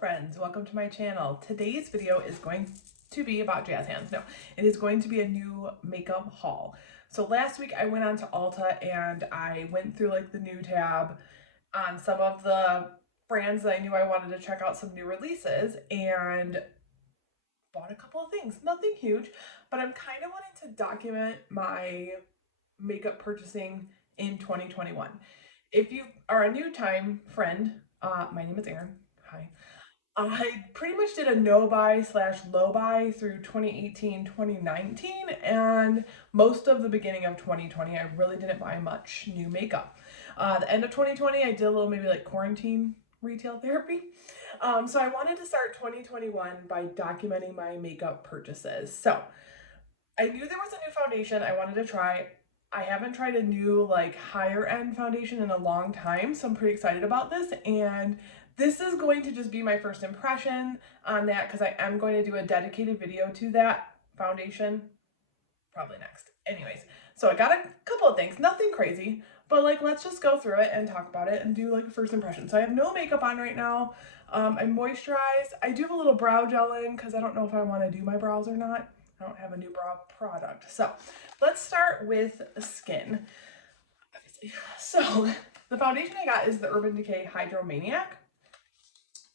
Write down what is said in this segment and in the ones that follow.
friends, welcome to my channel. Today's video is going to be about jazz hands. No, it is going to be a new makeup haul. So last week I went on to Ulta and I went through like the new tab on some of the brands that I knew I wanted to check out some new releases and bought a couple of things. Nothing huge, but I'm kind of wanting to document my makeup purchasing in 2021. If you are a new time friend, my name is Erin. Hi. I pretty much did a no buy slash low buy through 2018, 2019, and most of the beginning of 2020. I really didn't buy much new makeup. The end of 2020, I did a little maybe like quarantine retail therapy. So I wanted to start 2021 by documenting my makeup purchases. So I knew there was a new foundation I wanted to try. I haven't tried a new like higher end foundation in a long time, so I'm pretty excited about this. And this is going to just be my first impression on that because I am going to do a dedicated video to that foundation probably next. Anyways, so I got a couple of things, nothing crazy, but like let's just go through it and talk about it and do like a first impression. So I have no makeup on right now. I moisturized. I do have a little brow gel in because I don't know if I want to do my brows or not. I don't have a new brow product. So let's start with skin. So the foundation I got is the Urban Decay Hydromaniac.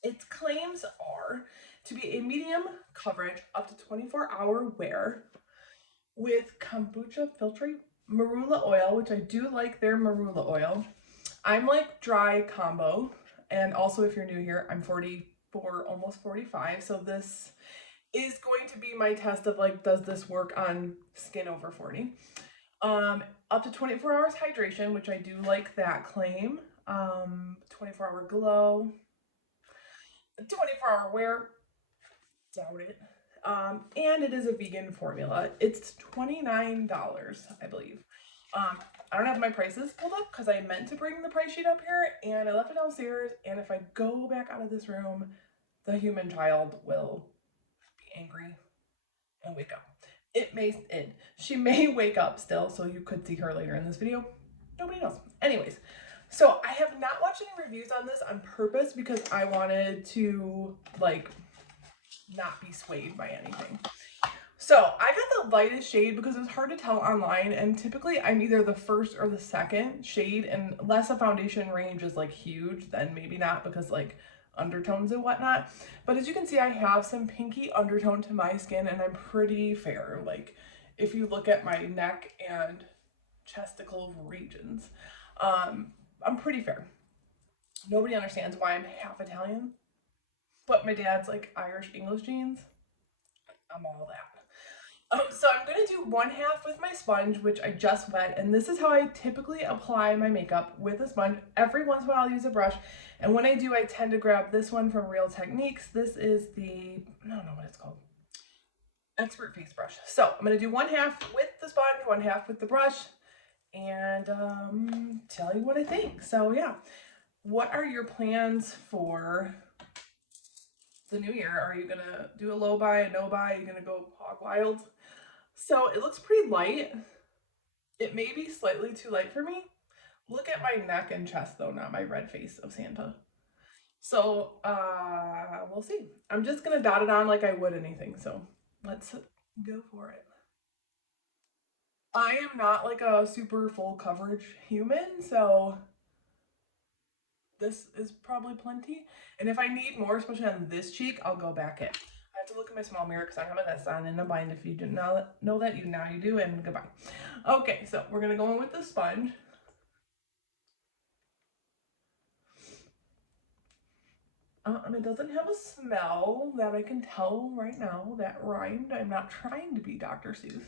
Its claims are to be a medium coverage up to 24-hour wear with kombucha filtrate marula oil, which I do like their marula oil. I'm like dry combo, and also if you're new here, I'm 44, almost 45, so this is going to be my test of like, does this work on skin over 40? Up to 24 hours hydration, which I do like that claim. 24-hour glow. 24-hour wear, doubt it. And it is a vegan formula. It's $29, I believe. I don't have my prices pulled up because I meant to bring the price sheet up here and I left it downstairs, and if I go back out of this room, the human child will be angry and wake up. She may wake up still, so you could see her later in this video. Nobody knows. Anyways, so I have not watched any reviews on this on purpose because I wanted to like not be swayed by anything. So I got the lightest shade because it was hard to tell online, and typically I'm either the first or the second shade, and unless a foundation range is like huge, then maybe not because like undertones and whatnot. But as you can see, I have some pinky undertone to my skin and I'm pretty fair. Like if you look at my neck and chesticle regions, I'm pretty fair. Nobody understands why I'm half Italian, but my dad's like Irish English genes. I'm all that. So I'm going to do one half with my sponge, which I just wet, and this is how I typically apply my makeup, with a sponge. Every once in a while I'll use a brush, and when I do, I tend to grab this one from Real Techniques. This is the, I don't know what it's called, Expert Face Brush. So I'm going to do one half with the sponge, one half with the brush, and tell you what I think. So yeah, what are your plans for the new year? Are you gonna do a low buy, a no buy? Are you gonna go hog wild? So it looks pretty light. It may be slightly too light for me. Look at my neck and chest though, not my red face of Santa. So we'll see. I'm just gonna dot it on like I would anything. So let's go for it. I am not like a super full coverage human, so this is probably plenty. And if I need more, especially on this cheek, I'll go back in. I have to look at my small mirror because I have this on in a bind. If you didn't know that, you now you do, and goodbye. Okay, so we're gonna go in with the sponge. It doesn't have a smell that I can tell right now. That rhymed. I'm not trying to be Dr. Seuss.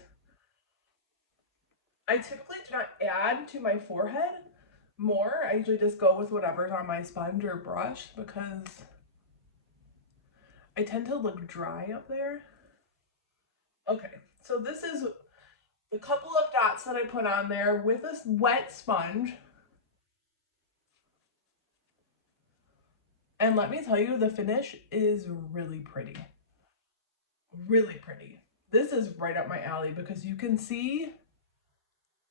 I typically do not add to my forehead more. I usually just go with whatever's on my sponge or brush because I tend to look dry up there. Okay, so this is the couple of dots that I put on there with a wet sponge. And let me tell you, the finish is really pretty. Really pretty. This is right up my alley because you can see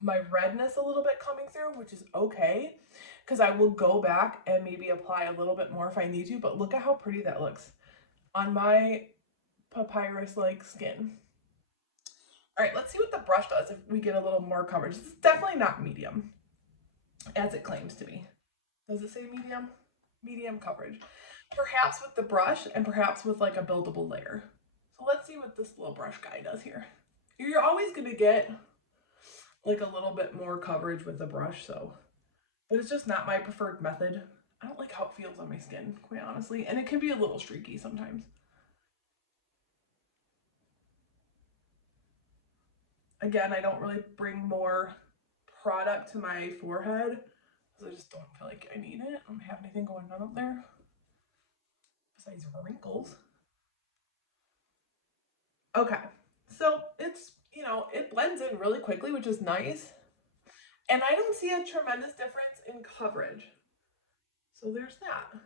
my redness a little bit coming through, which is okay. because I will go back and maybe apply a little bit more if I need to, but look at how pretty that looks on my papyrus-like skin. All right, let's see what the brush does if we get a little more coverage. It's definitely not medium, as it claims to be. Does it say medium? Medium coverage. Perhaps with the brush and perhaps with like a buildable layer. So let's see what this little brush guy does here. You're always going to get like a little bit more coverage with the brush, so, but it's just not my preferred method. I don't like how it feels on my skin, quite honestly, and it can be a little streaky sometimes. Again, I don't really bring more product to my forehead because I just don't feel like I need it. I don't have anything going on up there besides wrinkles. Okay, so it's, you know, it blends in really quickly, which is nice. And I don't see a tremendous difference in coverage. So there's that.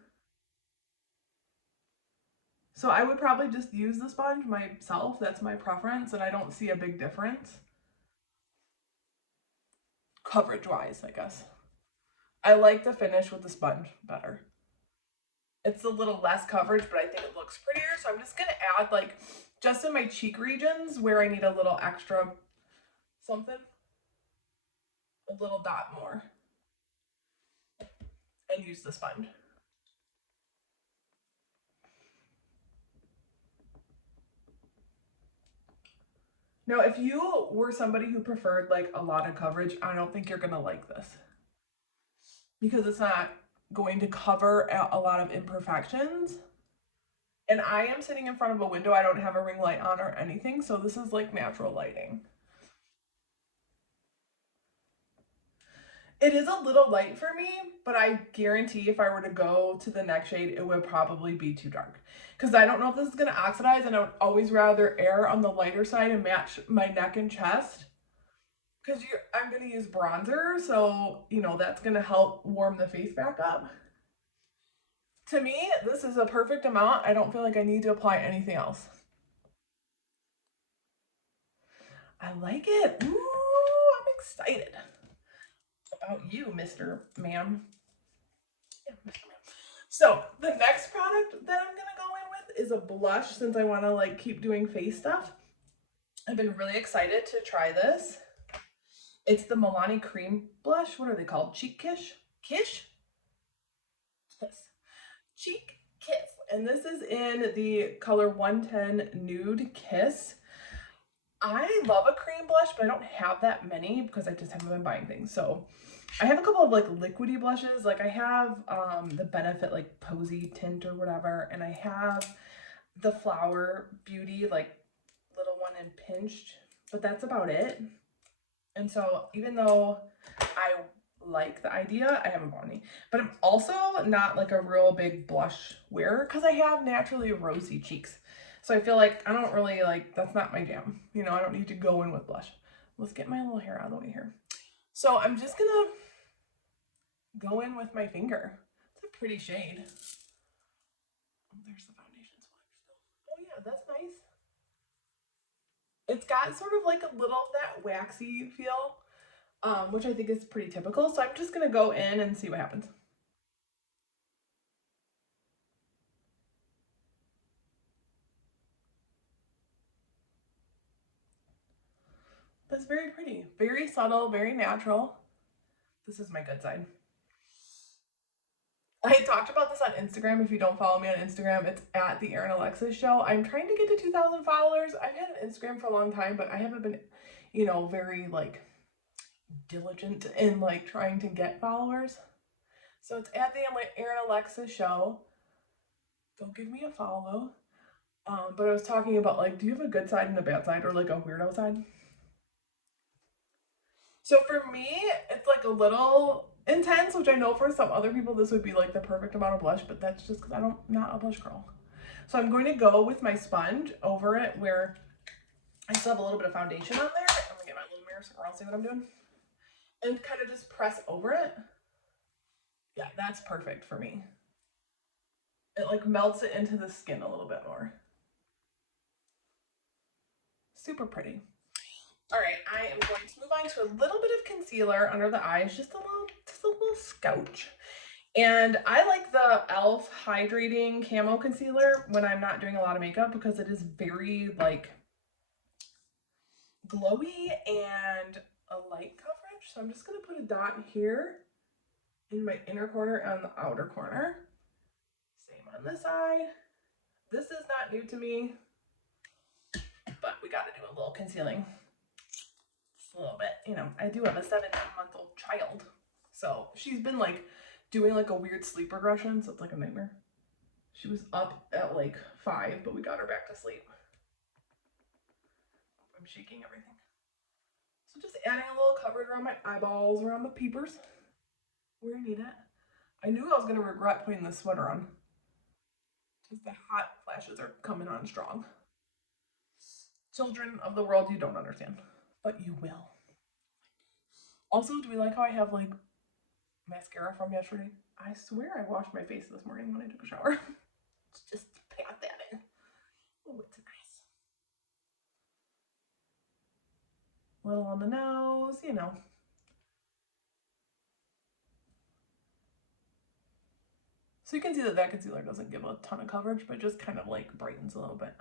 So I would probably just use the sponge myself. That's my preference, and I don't see a big difference. Coverage-wise, I guess. I like the finish with the sponge better. It's a little less coverage, but I think it looks prettier. So I'm just going to add, like, just in my cheek regions where I need a little extra something, a little dot more, and use the sponge. Now, if you were somebody who preferred like a lot of coverage, I don't think you're going to like this because it's not going to cover a lot of imperfections. And I am sitting in front of a window. I don't have a ring light on or anything, so this is like natural lighting. It is a little light for me, but I guarantee if I were to go to the next shade, it would probably be too dark. Because I don't know if this is going to oxidize, and I would always rather err on the lighter side and match my neck and chest. Because I'm going to use bronzer, so, you know, that's going to help warm the face back up. To me, this is a perfect amount. I don't feel like I need to apply anything else. I like it. Ooh, I'm excited about you, Mr. Ma'am. Yeah, Mr. Ma'am. So the next product that I'm gonna go in with is a blush, since I want to like keep doing face stuff. I've been really excited to try this. It's the Milani cream blush. What are they called? Cheek Kiss? Kiss? Cheek Kiss. And this is in the color 110 Nude Kiss. I love a cream blush, but I don't have that many because I just haven't been buying things. So I have a couple of like liquidy blushes. Like I have the Benefit like Posy tint or whatever, and I have the Flower Beauty like little one and pinched, but that's about it. And so even though I like the idea, I haven't bought any, but I'm also not like a real big blush wearer because I have naturally rosy cheeks. So I feel like I don't really like, that's not my jam. You know, I don't need to go in with blush. Let's get my little hair out of the way here. So I'm just gonna go in with my finger. It's a pretty shade. Oh, there's the foundation swatch still. Oh yeah, that's nice. It's got sort of like a little of that waxy feel, which I think is pretty typical. So I'm just gonna go in and see what happens. That's very pretty, very subtle, very natural. This is my good side. I talked about this on Instagram. If you don't follow me on Instagram, it's at the Erin Alexis Show. I'm trying to get to 2,000 followers. I've had an Instagram for a long time, but I haven't been, you know, very like diligent in like trying to get followers. So it's at the Erin Alexis Show. Go give me a follow. But I was talking about like, do you have a good side and a bad side, or like a weirdo side? So for me, it's like a little intense, which I know for some other people this would be like the perfect amount of blush, but that's just because I'm not a blush girl. So I'm going to go with my sponge over it where I still have a little bit of foundation on there. I'm gonna get my little mirror so I'll see what I'm doing. And kind of just press over it. Yeah, that's perfect for me. It like melts it into the skin a little bit more. Super pretty. All right, I am going to move on to a little bit of concealer under the eyes, just a little scotch. And I like the e.l.f. Hydrating Camo Concealer when I'm not doing a lot of makeup because it is very like glowy and a light coverage. So I'm just gonna put a dot here in my inner corner and the outer corner. Same on this eye. This is not new to me, but we gotta do a little concealing. Just a little bit, you know, I do have a 7-month-old child. So she's been like doing like a weird sleep regression, so it's like a nightmare. She was up at like 5, but we got her back to sleep. I'm shaking everything. So just adding a little coverage around my eyeballs, around the peepers, where I need it. I knew I was gonna regret putting this sweater on because the hot flashes are coming on strong. Children of the world, you don't understand, but you will. Also, do we like how I have like mascara from yesterday? I swear I washed my face this morning when I took a shower. Just pat that in. Oh, it's nice. A little on the nose, you know. So you can see that that concealer doesn't give a ton of coverage, but just kind of like brightens a little bit.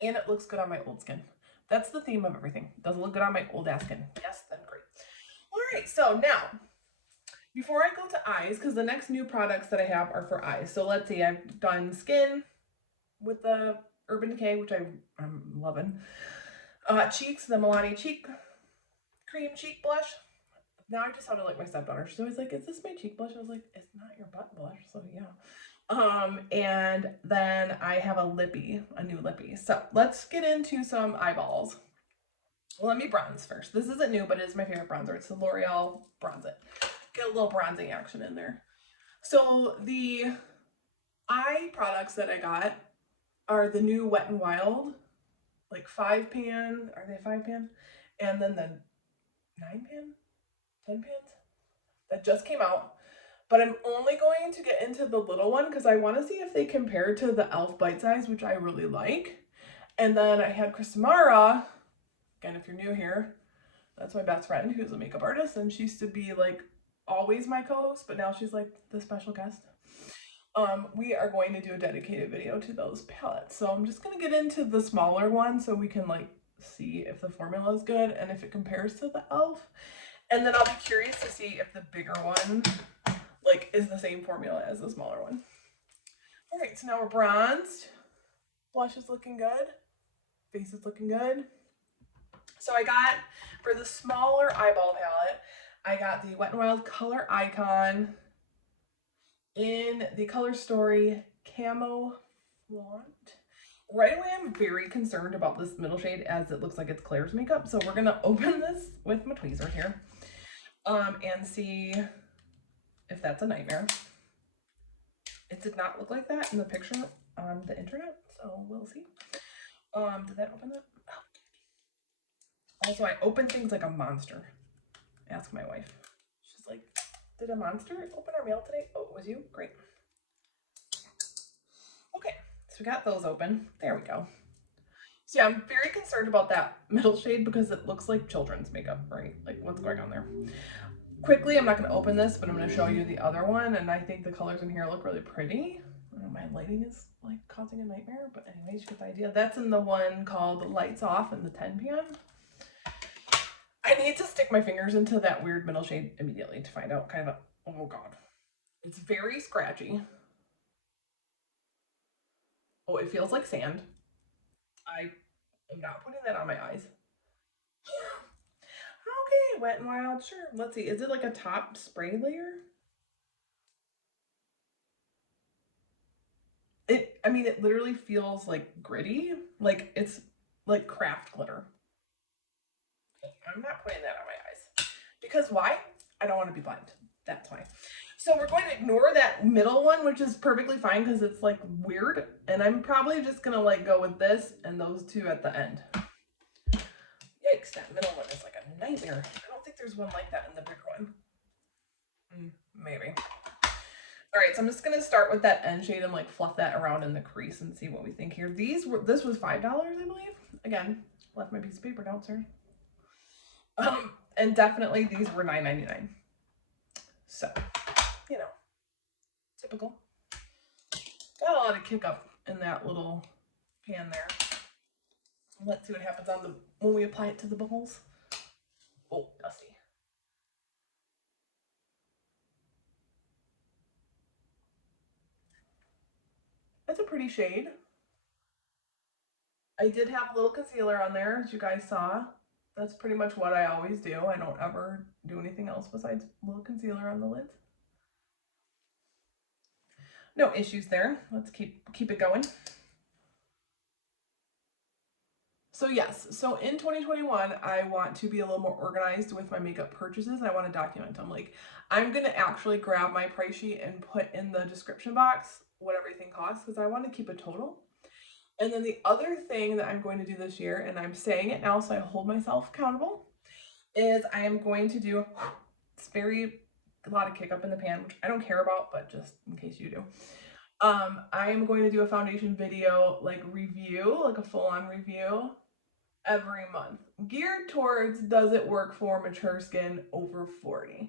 And it looks good on my old skin. That's the theme of everything. Does it look good on my old ass skin? Yes, then great. All right, so now, before I go to eyes, because the next new products that I have are for eyes. So let's see, I've done skin with the Urban Decay, which I'm loving. Cheeks, the Milani Cheek Cream Cheek Blush. Now I just sounded like my stepdaughter. She's always like, is this my cheek blush? I was like, it's not your butt blush, so yeah. And then I have a new lippy. So let's get into some eyeballs. Well, let me bronze first. This isn't new, but it is my favorite bronzer. It's the L'Oreal Bronze It. Get a little bronzing action in there. So the eye products that I got are the new Wet n Wild, like 5-pan. Are they 5-pan? And then the 9-pan? 10 pans that just came out, but I'm only going to get into the little one because I want to see if they compare to the e.l.f. Bite Size, which I really like. And then I had Christamara, again, if you're new here, that's my best friend who's a makeup artist, and she used to be like always my co-host, but now she's like the special guest. We are going to do a dedicated video to those palettes, so I'm just going to get into the smaller one so we can like see if the formula is good and if it compares to the e.l.f. And then I'll be curious to see if the bigger one like is the same formula as the smaller one. All right, so now we're bronzed. Blush is looking good. Face is looking good. So I got, for the smaller eyeball palette, I got the Wet n Wild Color Icon in the Color Story Camo Flaunt. Right away, I'm very concerned about this middle shade as it looks like it's Claire's makeup. So we're gonna open this with my tweezers here. And see if that's a nightmare. It did not look like that in the picture on the internet, so we'll see. Did that open that? Oh. Also, I open things like a monster. Ask my wife. She's like, did a monster open our mail today? Oh, it was you? Great. Okay, so we got those open. There we go. So yeah, I'm very concerned about that middle shade because it looks like children's makeup, right? Like what's going on there? Quickly, I'm not going to open this, but I'm going to show you the other one, and I think the colors in here look really pretty. My lighting is like causing a nightmare, but anyways, you get the idea. That's in the one called Lights Off in the 10 p.m. I need to stick my fingers into that weird middle shade immediately to find out kind of, oh god. It's very scratchy. Oh, it feels like sand. I am not putting that on my eyes. Okay, Wet n Wild, sure. Let's see, is it like a top spray layer? I mean, it literally feels like gritty. Like it's like craft glitter. I'm not putting that on my eyes. Because why? I don't want to be blind. That's why. So we're going to ignore that middle one, which is perfectly fine because it's like weird. And I'm probably just going to like go with this and those two at the end. Yikes, that middle one is like a nightmare. I don't think there's one like that in the bigger one. Maybe. All right, so I'm just gonna start with that end shade and like fluff that around in the crease and see what we think here. This was $5, I believe. Again, left my piece of paper downstairs. And definitely these were $9.99. So, you know, typical. Got a lot of kick up in that little pan there. Let's see what happens on the when we apply it to the balls. Oh, dusty. It's a pretty shade. I did have a little concealer on there, as you guys saw. That's pretty much what I always do. I don't ever do anything else besides a little concealer on the lids. No issues there. Let's keep it going. So yes, so in 2021, I want to be a little more organized with my makeup purchases. I want to document them. Like, I'm going to actually grab my price sheet and put in the description box what everything costs because I want to keep a total. And then the other thing that I'm going to do this year, and I'm saying it now so I hold myself accountable, is I am going to do, it's a lot of kick up in the pan, which I don't care about, but just in case you do. I am going to do a foundation video, like review, like a full-on review every month, geared towards does it work for mature skin over 40.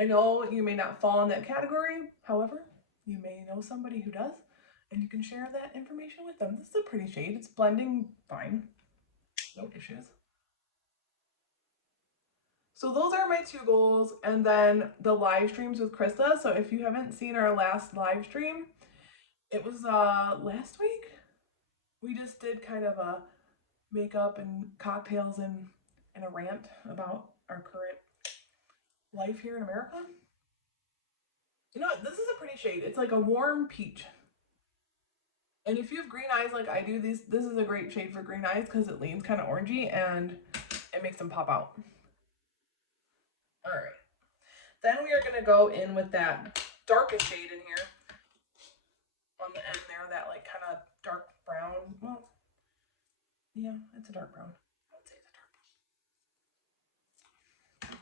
I know you may not fall in that category, however, you may know somebody who does, and you can share that information with them. This is a pretty shade. It's blending fine, no issues. So those are my two goals, and then the live streams with Krista. So if you haven't seen our last live stream, it was last week. We just did kind of a makeup and cocktails and a rant about our current life here in America. You know what? This is a pretty shade. It's like a warm peach. And if you have green eyes like I do, this is a great shade for green eyes because it leans kind of orangey and it makes them pop out. All right. Then we are going to go in with that darkest shade in here on the end there, that like kind of dark brown. Well, yeah, it's a dark brown. I would say it's a dark brown.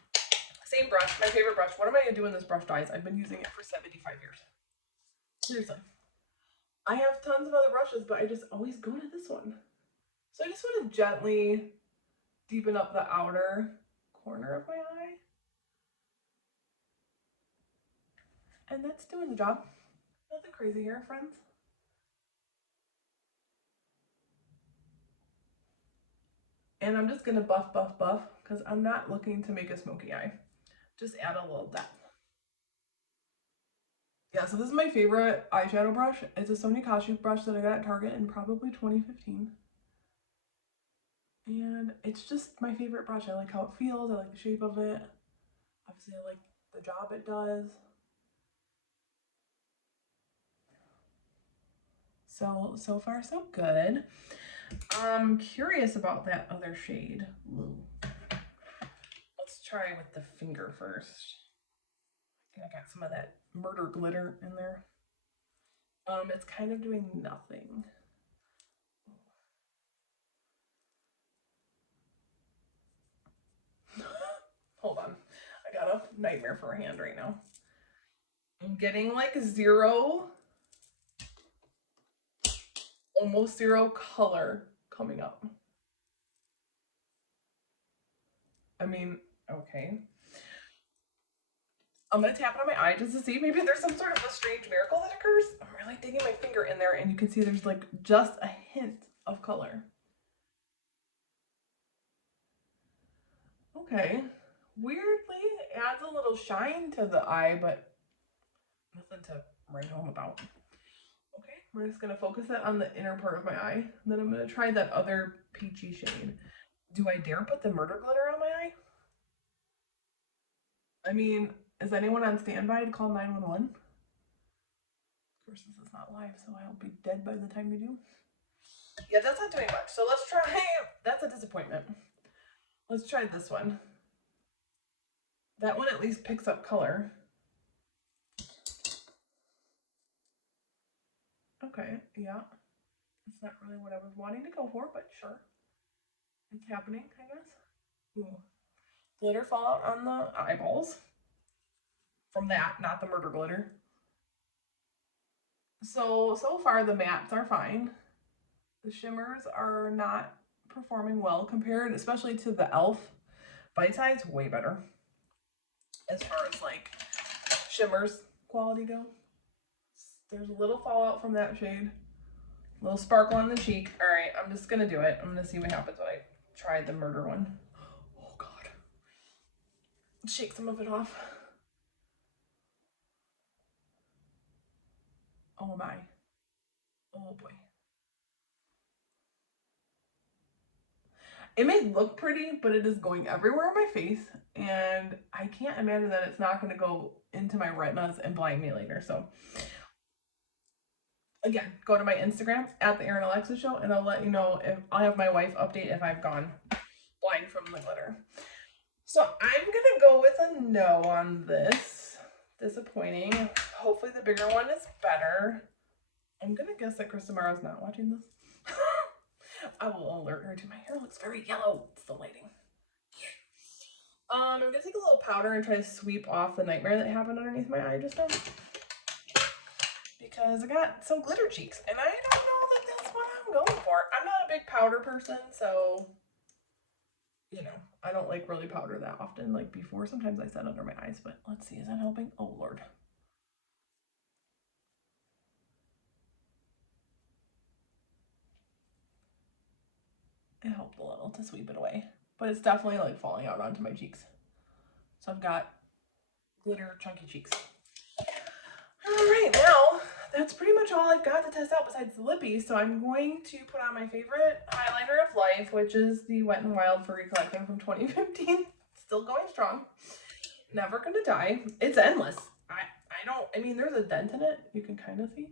Same brush, my favorite brush. What am I going to do when this brush dries? I've been using it for 75 years. Seriously. I have tons of other brushes, but I just always go to this one. So I just want to gently deepen up the outer corner of my eye. And that's doing the job. Nothing crazy here, friends. And I'm just going to buff because I'm not looking to make a smoky eye. Just add a little depth. Yeah, so this is my favorite eyeshadow brush. It's a Sony Kashuk brush that I got at Target in probably 2015. And it's just my favorite brush. I like how it feels. I like the shape of it. Obviously, I like the job it does. So far, so good. I'm curious about that other shade. Ooh. Let's try with the finger first. I think I got some of that murder glitter in there. It's kind of doing nothing. Hold on. I got a nightmare for a hand right now. I'm getting like zero, almost zero color coming up. I mean, okay. I'm going to tap it on my eye just to see maybe there's some sort of a strange miracle that occurs. I'm really digging my finger in there and you can see there's like just a hint of color. Okay. Weirdly, it adds a little shine to the eye, but nothing to write home about. Okay, we're just going to focus that on the inner part of my eye. And then I'm going to try that other peachy shade. Do I dare put the murder glitter on my eye? I mean, is anyone on standby to call 911? Of course, this is not live, so I'll be dead by the time you do. Yeah, that's not doing much. So let's try, that's a disappointment. Let's try this one. That one at least picks up color. Okay, yeah. It's not really what I was wanting to go for, but sure. It's happening, I guess. Ooh. Glitter fallout on the eyeballs. From that, not the murder glitter. So far the mattes are fine. The shimmers are not performing well compared, especially to the e.l.f. Bite size, way better. As far as like shimmers quality go. There's a little fallout from that shade. A little sparkle on the cheek. All right, I'm just gonna do it. I'm gonna see what happens when I try the murder one. Oh God. Shake some of it off. Oh my. Oh boy. It may look pretty, but it is going everywhere on my face, and I can't imagine that it's not going to go into my retinas and blind me later. So, again, go to my Instagram at the Erin Alexa Show, and I'll let you know if I'll have my wife update if I've gone blind from the glitter. So I'm gonna go with a no on this. Disappointing. Hopefully the bigger one is better. I'm gonna guess that Chris Tomorrow's not watching this. I will alert her to my hair looks very yellow. It's the lighting. I'm gonna take a little powder and try to sweep off the nightmare that happened underneath my eye just now. Because I got some glitter cheeks and I don't know that that's what I'm going for. I'm not a big powder person, so you know, I don't like really powder that often. Like before, sometimes I set under my eyes, but let's see, is that helping? Oh Lord. It helped a little to sweep it away, but it's definitely like falling out onto my cheeks. So I've got glitter chunky cheeks. All right, now that's pretty much all I've got to test out besides the lippy. So I'm going to put on my favorite highlighter of life, which is the Wet n Wild Furry Collection from 2015. Still going strong. Never gonna die. It's endless. I mean, there's a dent in it. You can kind of see,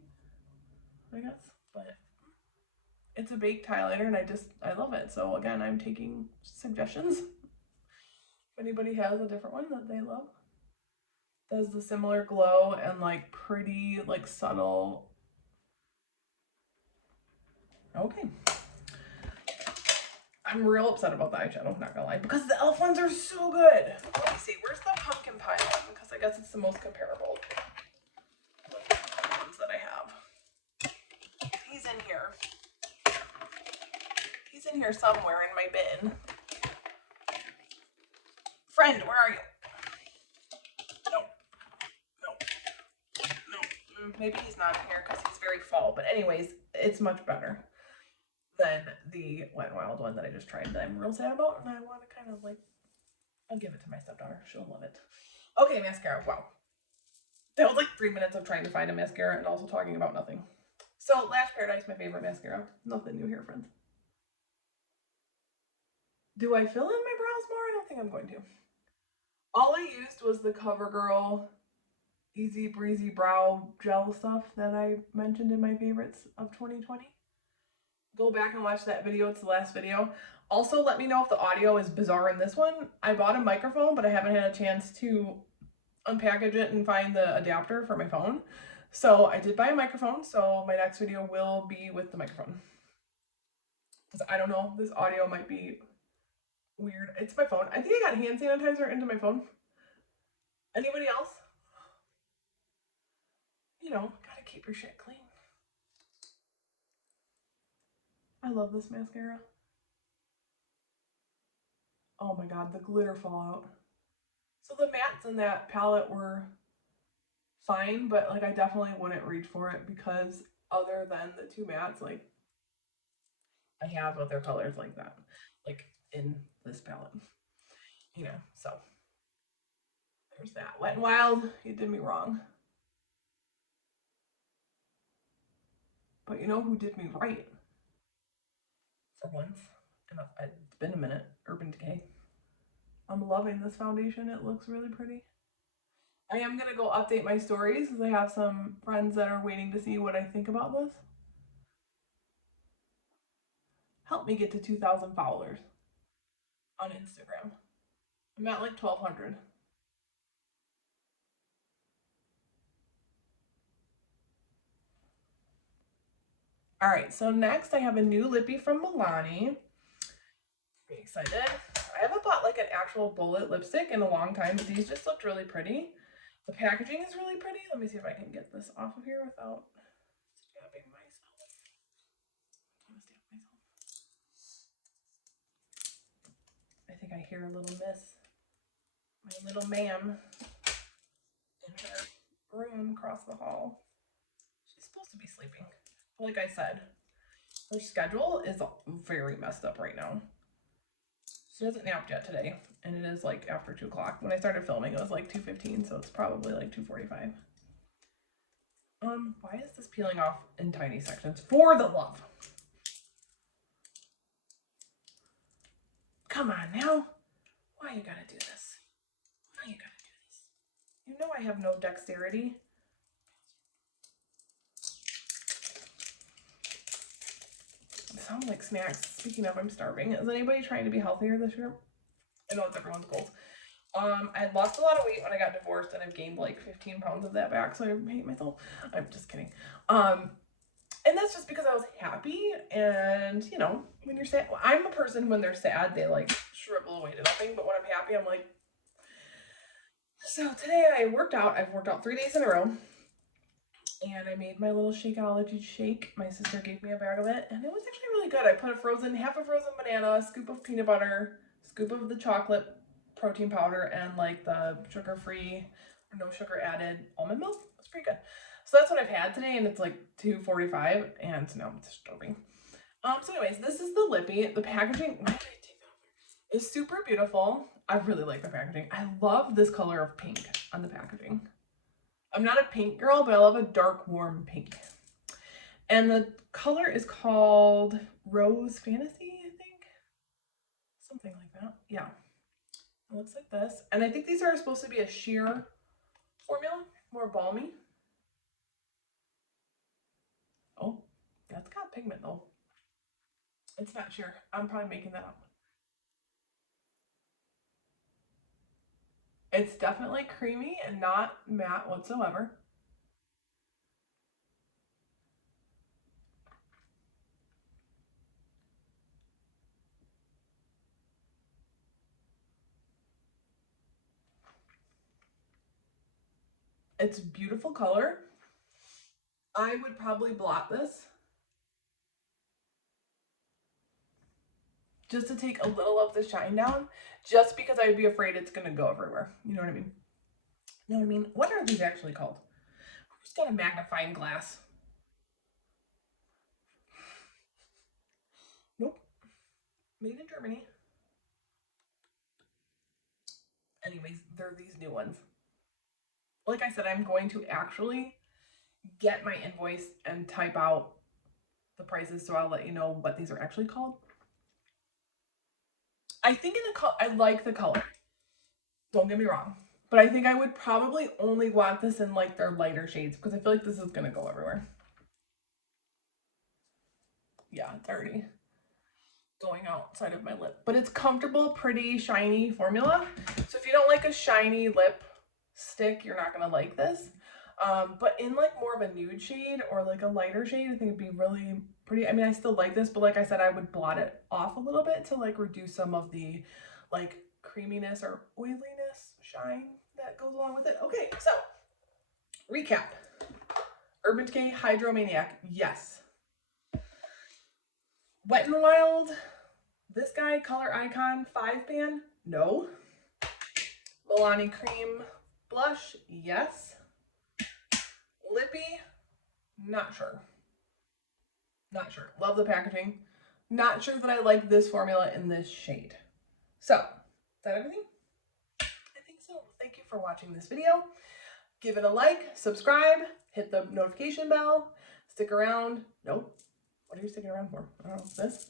I guess, but it's a baked highlighter and I love it. So again, I'm taking suggestions. If anybody has a different one that they love. Does the similar glow and like pretty, like subtle. Okay. I'm real upset about the eyeshadow, not gonna lie, because the e.l.f. ones are so good. Let me see, where's the pumpkin pie one? Because I guess it's the most comparable with the ones that I have. He's in here. He's in here somewhere in my bin. Friend, where are you? No. Maybe he's not in here because he's very fall. But anyways, it's much better than the Wet n Wild one that I just tried that I'm real sad about. And I want to kind of like, I'll give it to my stepdaughter. She'll love it. Okay, mascara. Wow. That was like 3 minutes of trying to find a mascara and also talking about nothing. So Lash Paradise, my favorite mascara. Nothing new here, friends. Do I fill in my brows more? I don't think I'm going to. All I used was the CoverGirl Easy Breezy Brow Gel stuff that I mentioned in my favorites of 2020. Go back and watch that video. It's the last video. Also, let me know if the audio is bizarre in this one. I bought a microphone, but I haven't had a chance to unpackage it and find the adapter for my phone. So I did buy a microphone, so my next video will be with the microphone. Because I don't know, this audio might be weird. It's my phone. I think I got hand sanitizer into my phone. Anybody else? You know, gotta keep your shit clean. I love this mascara. Oh my god, the glitter fallout. So the mattes in that palette were fine, but like I definitely wouldn't reach for it because other than the two mattes, like I have other colors like that, like in this palette, you know, so there's that. Wet n Wild, you did me wrong. But you know who did me right? For once, and it's been a minute, Urban Decay. I'm loving this foundation. It looks really pretty. I am going to go update my stories because I have some friends that are waiting to see what I think about this. Help me get to 2,000 followers on Instagram. I'm at like 1,200. All right, so next I have a new lippy from Milani. Pretty excited. I haven't bought like an actual bullet lipstick in a long time, but these just looked really pretty. The packaging is really pretty. Let me see if I can get this off of here without stabbing myself. I think I I hear a little miss, my little ma'am, in her room across the hall. She's supposed to be sleeping. Like I said, her schedule is very messed up right now. She hasn't napped yet today, and it is like after 2 o'clock. When I started filming, it was like 2:15, so it's probably like 2:45. Why is this peeling off in tiny sections? For the love. Come on now. Why you gotta do this? Why you gotta do this? You know I have no dexterity. It sounds like snacks. Speaking of, I'm starving. Is anybody trying to be healthier this year? I know it's everyone's goals. I lost a lot of weight when I got divorced, and I've gained like 15 pounds of that back, so I hate myself. I'm just kidding. And that's just because I was happy, and you know, when you're sad, I'm a person when they're sad, they like shrivel away to nothing, but when I'm happy, I'm like, so today I worked out. I've worked out 3 days in a row, and I made my little Shakeology shake. My sister gave me a bag of it, and it was actually really good. I put half a frozen banana, a scoop of peanut butter, scoop of the chocolate protein powder, and like the sugar-free or no sugar added almond milk. It's pretty good. So that's what I've had today, and it's like 2:45, and now I'm starving. So anyways, this is the lippy. The packaging, why did I take that off? It's super beautiful. I really like the packaging. I love this color of pink on the packaging. I'm not a pink girl, but I love a dark, warm pink. And the color is called Rose Fantasy, I think. Something like that. Yeah. It looks like this. And I think these are supposed to be a sheer formula, more balmy. Oh, that's got pigment though. It's not sheer. I'm probably making that up. It's definitely creamy and not matte whatsoever. It's a beautiful color. I would probably blot this just to take a little of the shine down, just because I'd be afraid it's going to go everywhere. You know what I mean? You know what I mean? What are these actually called? Who's got a magnifying glass? Nope. Made in Germany. Anyways, they're these new ones. Like I said, I'm going to actually get my invoice and type out the prices, so I'll let you know what these are actually called. I think I like the color. Don't get me wrong. But I think I would probably only want this in like their lighter shades, because I feel like this is going to go everywhere. Yeah, it's already going outside of my lip. But it's comfortable, pretty, shiny formula. So if you don't like a shiny lip stick, you're not going to like this. But in like more of a nude shade or like a lighter shade, I think it'd be really pretty. I mean, I still like this, but like I said, I would blot it off a little bit to like reduce some of the like creaminess or oiliness, shine that goes along with it. Okay, so recap. Urban Decay Hydromaniac, yes. Wet n Wild, this guy, Color Icon 5-pan, no. Milani Cream Blush, yes. Lippy, not sure. Not sure. Love the packaging. Not sure that I like this formula in this shade. So, is that everything? I think so. Thank you for watching this video. Give it a like, subscribe, hit the notification bell, stick around. Nope. What are you sticking around for? I don't know. This?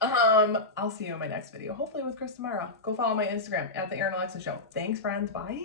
I'll see you in my next video, hopefully with Chris tomorrow. Go follow my Instagram at the Erin Alexa Show. Thanks, friends. Bye.